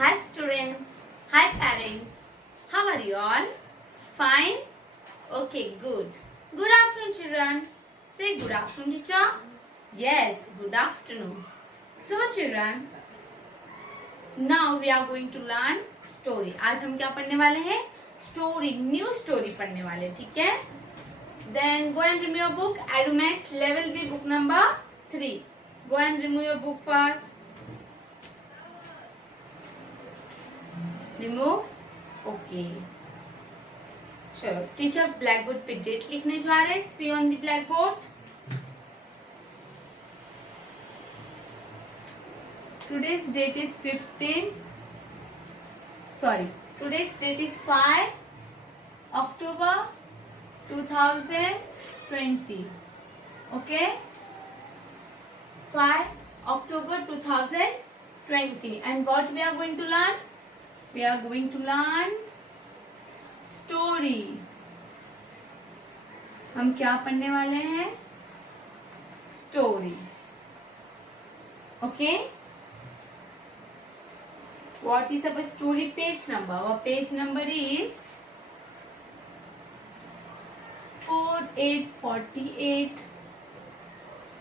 Hi students, hi parents, how are you all? Fine? Okay, good. Good afternoon children. Say good afternoon teacher. Yes, good afternoon. So children, now we are going to learn story. आज हम क्या पढ़ने वाले हैं? Story, new story पढ़ने वाले, ठीक है? Then go and remove your book. Adumax level B book number 3. Go and remove your book first. Remove okay चलो टीचर ब्लैक बोर्ड पे डेट लिखने जा रहे हैं. See on the black board. Today's date is 15. Sorry, today's date is 5 October 2020. Okay, 5 October 2020. And what we are going to learn? We are going to learn story. हम क्या पढ़ने वाले हैं? Story. Okay? What is our story page number? Our page number is 4848.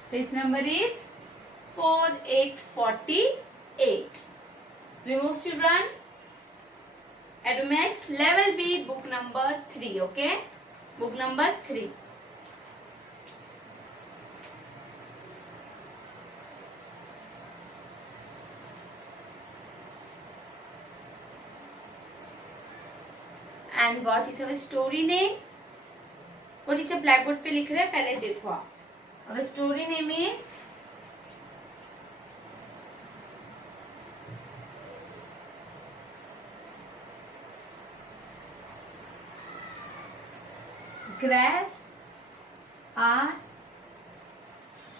Page number is 4848. Remove children. Adumax level B book number 3. Okay, book number 3. And what is our story name? वो teacher black board पे लिख रहे हैं, पहले देखो आप. Our story name is Grapes are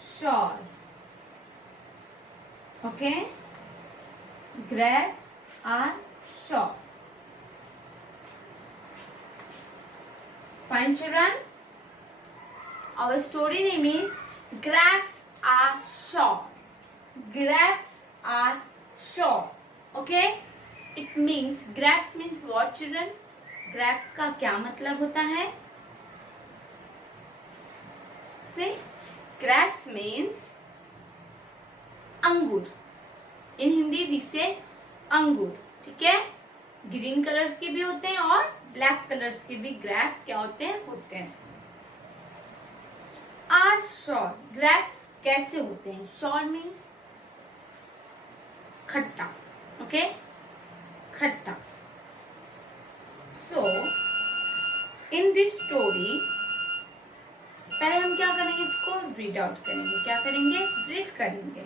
sure. Okay, grapes are sure. Fine children, our story name is grapes are sure. Grapes are sure. Okay, it means grapes means what children? Grapes का क्या मतलब होता है? Say, grapes means अंगूर. In Hindi we say अंगूर. ठीक है, green colours के भी होते हैं और ब्लैक कलर्स के भी ग्रेप्स क्या होते हैं? होते हैं. Are sure. ग्रेप्स कैसे होते हैं? श्योर मीन्स खट्टा. ओके, खट्टा. सो इन दिस स्टोरी पहले हम क्या करेंगे? इसको रीड आउट करेंगे. क्या करेंगे? रीड करेंगे.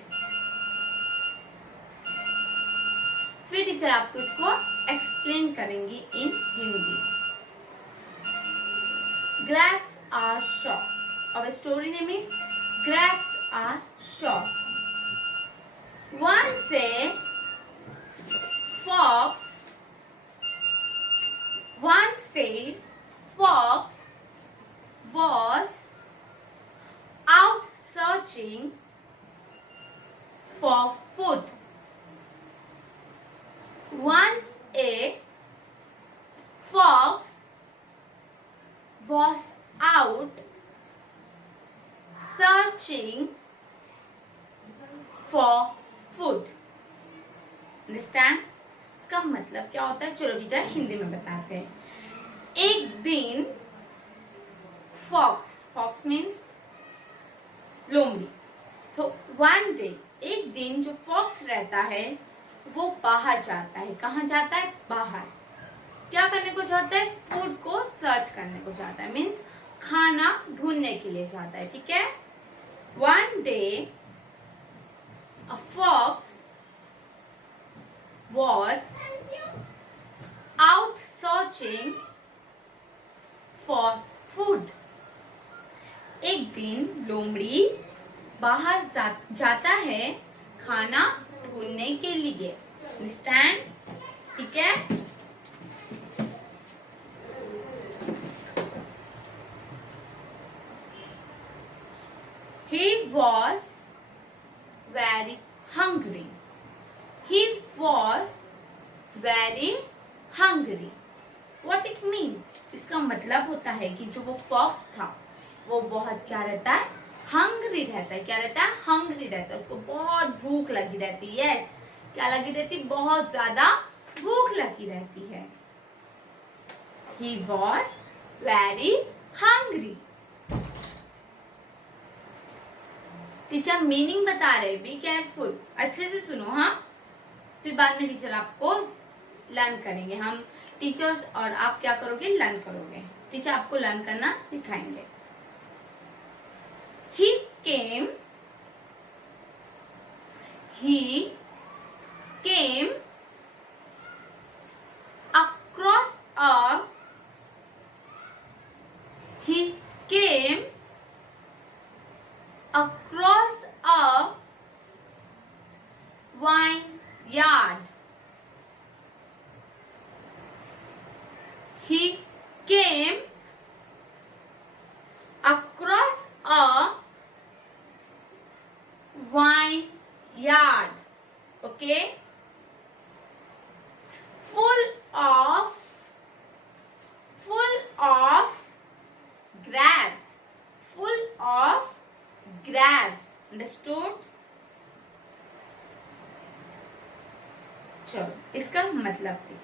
फिर टीचर आपको इसको एक्सप्लेन करेंगी in Hindi. Grapes are sure. Our story name is Grapes are sure. Once a fox was out searching for food. Once a fox was out searching for food. Understand? इसका मतलब क्या होता है? चलो टीचर हिंदी में बताते हैं. एक दिन फॉक्स मीन्स लोमड़ी. तो वन डे, एक दिन जो फॉक्स रहता है वो बाहर जाता है. कहाँ जाता है? बाहर. क्या करने को जाता है? फूड को सर्च करने को जाता है. मीन्स खाना ढूंढने के लिए जाता है. ठीक है. One day a fox was out searching for food. एक दिन लोमड़ी बाहर जाता है खाना ढूंढने के लिए. Understand? ठीक है. He was very hungry. He was very hungry. What it means? इसका मतलब होता है कि जो वो फॉक्स था वो बहुत क्या रहता है, हंग्री रहता है. क्या रहता है, हंग्री रहता है. उसको बहुत भूख लगी रहती है. यस, क्या लगी रहती, बहुत ज्यादा भूख लगी रहती है. He was very hungry. Teacher meaning बता रहे, बी केयरफुल, अच्छे से सुनो. हाँ, फिर बाद में टीचर आपको लर्न करेंगे. हम टीचर्स और आप क्या करोगे, लर्न करोगे. टीचर आपको लर्न करना सिखाएंगे. He came across a he came across a vineyard. He came across a vineyard. Okay, full of grapes. Full of grapes. Understood? चलो इसका मतलब देखते हैं.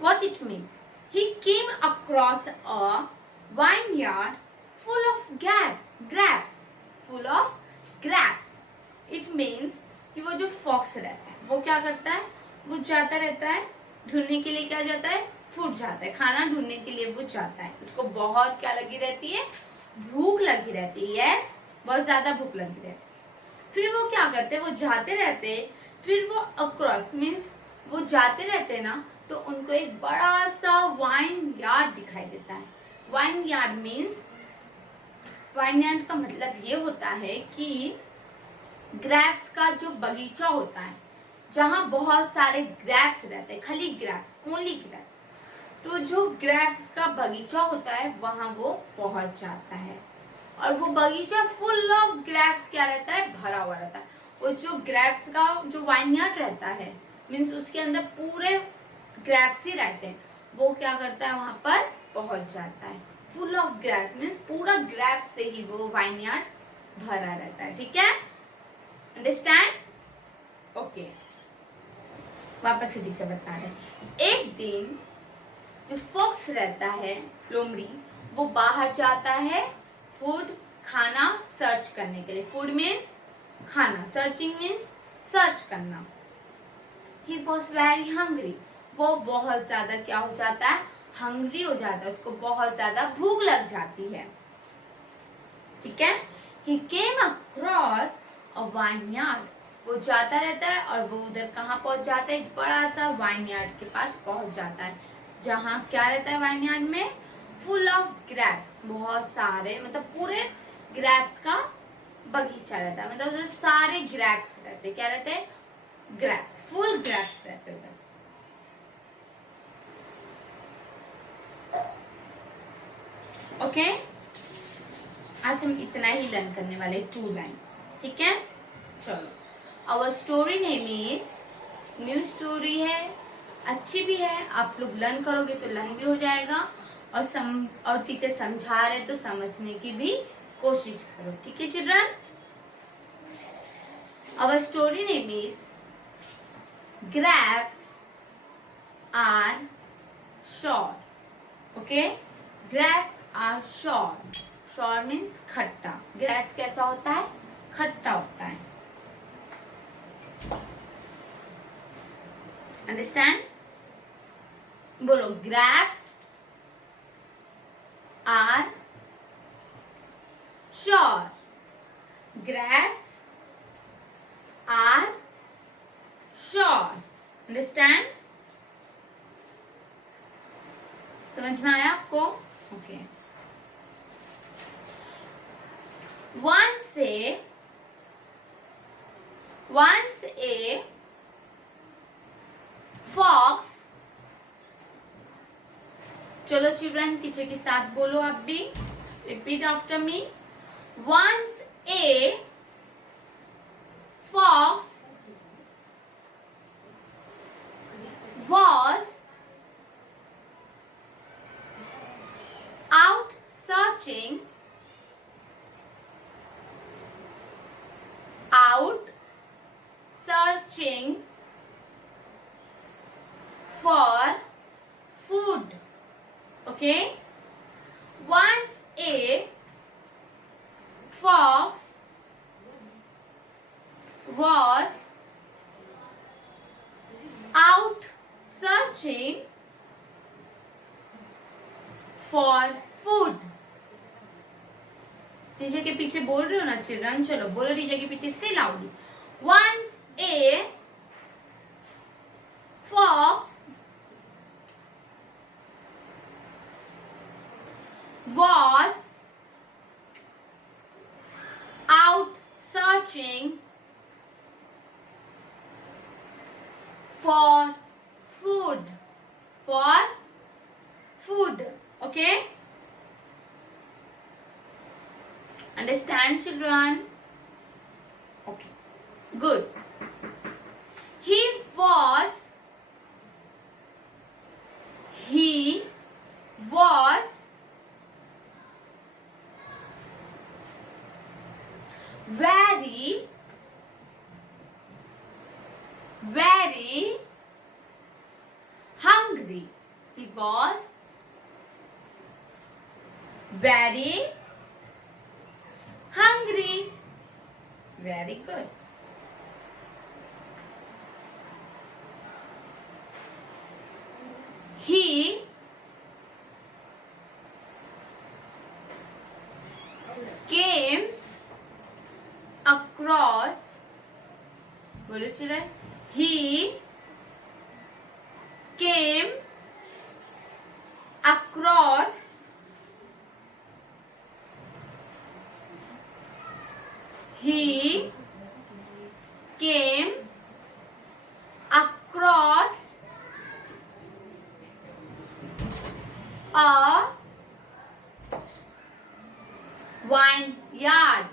What it means? He came across a vineyard full of grapes. Full of grapes. It means कि वो जो fox रहता है वो क्या करता है, वो जाता रहता है ढूंढने के लिए. क्या जाता है, फूड जाता है, खाना ढूंढने के लिए वो जाता है. उसको बहुत क्या लगी रहती है, भूख लगी रहती है. यस, बहुत ज्यादा भूख लगी रहती है. फिर वो क्या करते हैं, वो जाते रहते, फिर वो अक्रॉस मीन्स वो जाते रहते ना, तो उनको एक बड़ा सा वाइन यार्ड दिखाई देता है. Wine yard means, wine yard का मतलब ये होता है कि ग्रेप्स का जो बगीचा होता है जहाँ बहुत सारे ग्रेप्स रहते हैं, खाली ग्रेप्स, ओनली ग्रेप्स. तो जो ग्रेप्स का बगीचा होता है वहां वो पहुंच जाता है. और वो बगीचा फुल ऑफ ग्रेप्स क्या रहता है, भरा हुआ रहता है. वो जो ग्रेप्स का जो वाइनयार्ड रहता है मीन्स उसके अंदर पूरे ग्रेप्स ही रहते हैं. वो क्या करता है, वहां पर पहुंच जाता है. फुल ऑफ ग्रेप्स मीन्स पूरा ग्रेप्स से ही वो वाइनयार्ड भरा रहता है. ठीक है, अंडरस्टैंड? ओके, वापस से टीचर बता रहे. एक दिन जो फॉक्स रहता है, लोमड़ी, वो बाहर जाता है फूड, खाना सर्च करने के लिए. फूड मीन्स खाना, सर्चिंग मीन्स सर्च करना. He was very hungry. वो बहुत ज्यादा क्या हो जाता है, हंग्री हो जाता है. उसको बहुत ज्यादा भूख लग जाती है. ठीक है. ही केम अक्रॉस अ वाइनयार्ड. वो जाता रहता है और वो उधर कहाँ पहुंच जाता है, एक बड़ा सा वाइनयार्ड के पास पहुंच जाता है. जहाँ क्या रहता है वाइनयार्ड में, फुल ऑफ ग्रेप्स, बहुत सारे, मतलब पूरे ग्रेप्स का बगीचा रहता है. मतलब उधर सारे ग्रेप्स रहते हैं. क्या रहते हैं, ग्रेप्स, फुल ग्रेप्स रहते हैं. ओके, आज हम इतना ही लर्न करने वाले, 2 लाइन. ठीक है, चलो. Our story name is, new story है, अच्छी भी है. आप लोग लर्न करोगे तो लर्न भी हो जाएगा, और टीचर समझा रहे तो समझने की भी कोशिश करो. ठीक है children. Our story name is grapes are sour. Okay, grapes are sour. Sour means खट्टा. ग्रेप्स कैसा होता है, खट्टा होता है. अंडरस्टैंड? बोलो, grapes are sour. Grapes are sour. Understand? समझ में आया आपको? ओके. Once a fox. चलो चिल्ड्रन, टीचर के साथ बोलो आप भी. Repeat after me. Once a fox searching out, searching for food. Okay. Once a fox was out searching for food. Teacher के पीछे बोल रहे हो ना चिल्ड्रन, चलो बोलो टीचर के पीछे से loudly. Once a fox was out searching for food. For food. Okay? Understand, children? Okay. Good. He was very hungry. He was very hungry. Very good. He came across, बोलो children, he came across he came across a vineyard.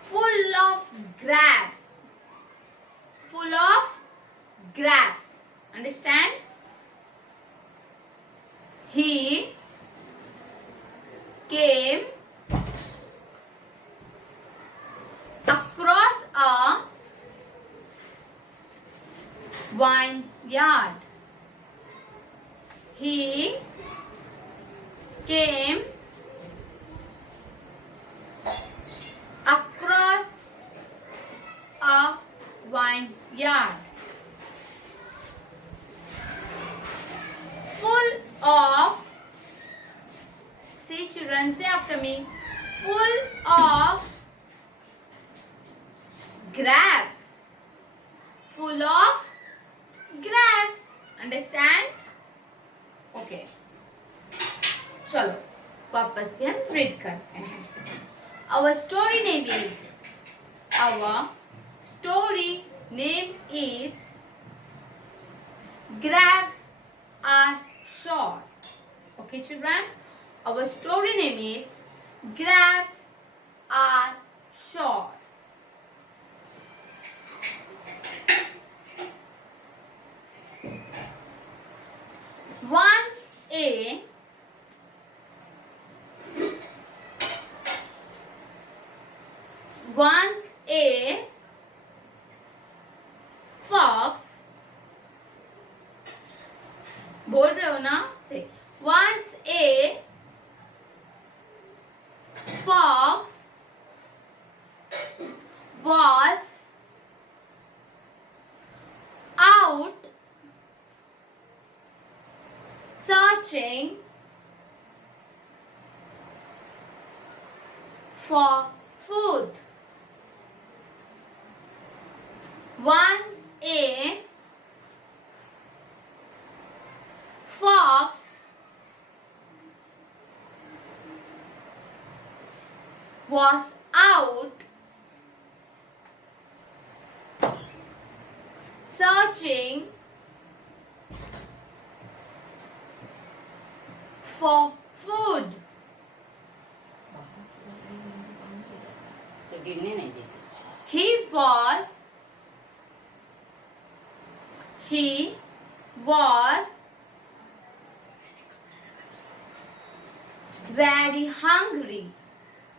Full of grapes. Full of grapes. Understand? He came across a vineyard. He came across a vineyard. Full of, say children, say after me, full of grapes. Full of grapes. Understand? Okay. चलो वापस से हम read करते हैं. Our story name is Grapes Are Short. Okay, children? Our story name is Grapes Are Short. Once a fox, बोल रहे हो ना, से once a fox was out searching for food. Once a fox was out searching for food. He was very hungry.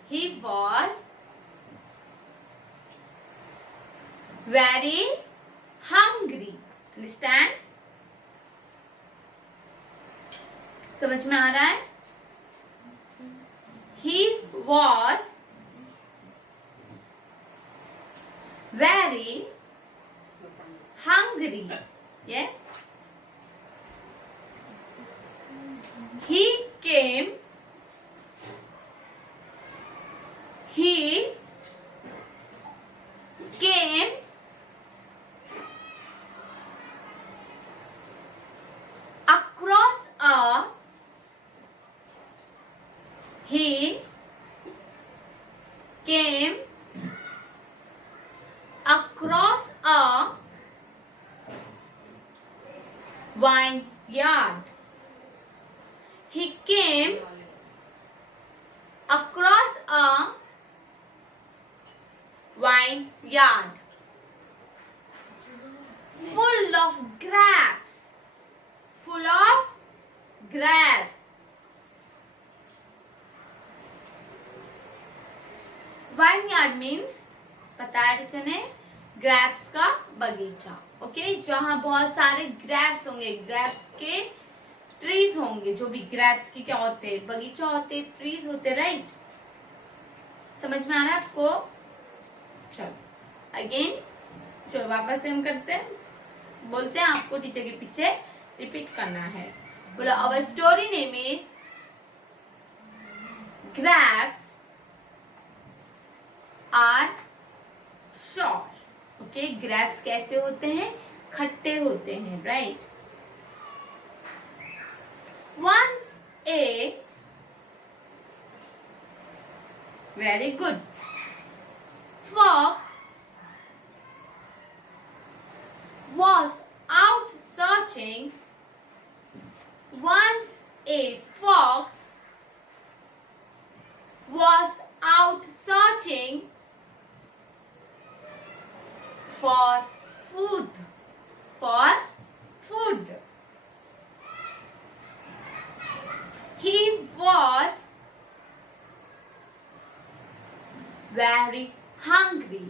He was very hungry. Understand? समझ में आ रहा है? He was very hungry. Yes. He came across a he came across a vineyard. He came across a vineyard full of grapes. Full of grapes. Vineyard means पता है teacher ने grapes का बगीचा. Okay, जहां बहुत सारे ग्रेप्स होंगे, grapes के ट्रीज होंगे. जो भी ग्रेप्स के क्या होते हैं, बगीचा होते, ट्रीज होते. राइट, समझ में आ रहा है आपको? चलो अगेन, चलो वापस से हम करते हैं. बोलते हैं आपको टीचर के पीछे रिपीट करना है. बोलो, our story name is grapes are sour. Okay, grapes कैसे होते हैं? खट्टे होते हैं. Right. Once a very good fox was out searching. Once a fox was out searching for food. For food. He was very hungry.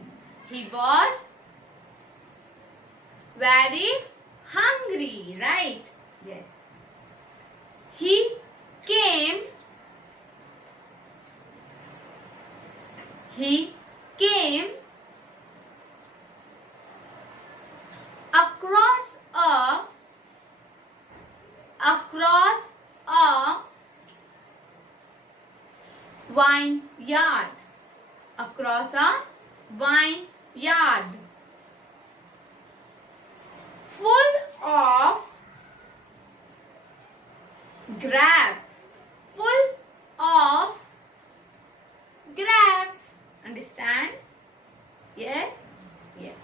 He was very hungry. Right? Yes. He came across a vineyard. Across a vineyard full of grapes. Full of grapes. Understand? Yes? Yes.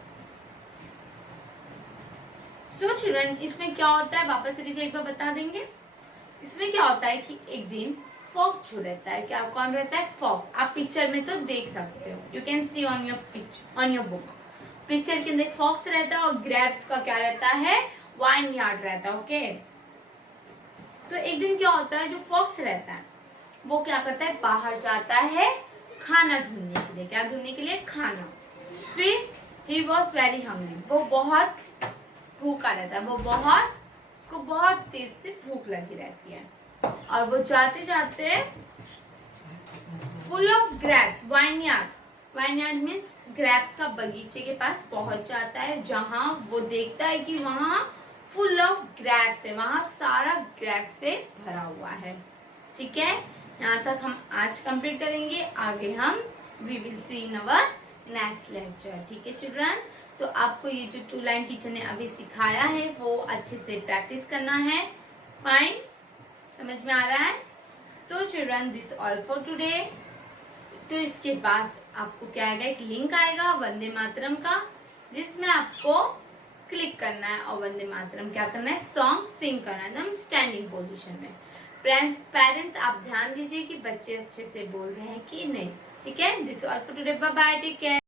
So children, इसमें क्या होता है, वापस से teacher एक बार बता देंगे. इसमें क्या होता है कि एक दिन फॉक्स जो रहता है, क्या कौन रहता है? फॉक्स. आप पिक्चर में तो देख सकते हो. You can see on your picture, on your book. Picture के अंदर फॉक्स रहता है और ग्रेप्स का क्या रहता है? वाइन यार्ड रहता है. ओके, तो एक दिन क्या होता है, जो फॉक्स रहता है वो क्या करता है? बाहर जाता है खाना ढूंढने के लिए. क्या ढूंढने के लिए? खाना. फिर ही वॉज वेरी हंग्री. वो बहुत भूखा रहता है. उसको बहुत तेज से भूख लगी रहती है. और वो जाते जाते full of grapes, vineyard means grapes का बगीचे के पास पहुंच जाता है, जहां वो देखता है कि वहां फुल ऑफ ग्रेप्स है. वहां सारा ग्रेप्स से भरा हुआ है. ठीक है, यहाँ तक हम आज कंप्लीट करेंगे. आगे हम we will see in our next lecture. ठीक है चिल्ड्रन, तो आपको ये जो 2 लाइन टीचर ने अभी सिखाया है वो अच्छे से प्रैक्टिस करना है. फाइन, समझ में आ रहा है? So children, this all for today. तो इसके बाद आपको क्या आएगा? एक लिंक आएगा वंदे मातरम का, जिसमें आपको क्लिक करना है और वंदे मातरम क्या करना है? सॉन्ग सिंग करना है एकदम स्टैंडिंग पोजीशन में. पेरेंट्स आप ध्यान दीजिए कि बच्चे अच्छे से बोल रहे हैं कि नहीं. ठीक है, this all for today. Bye bye, take care.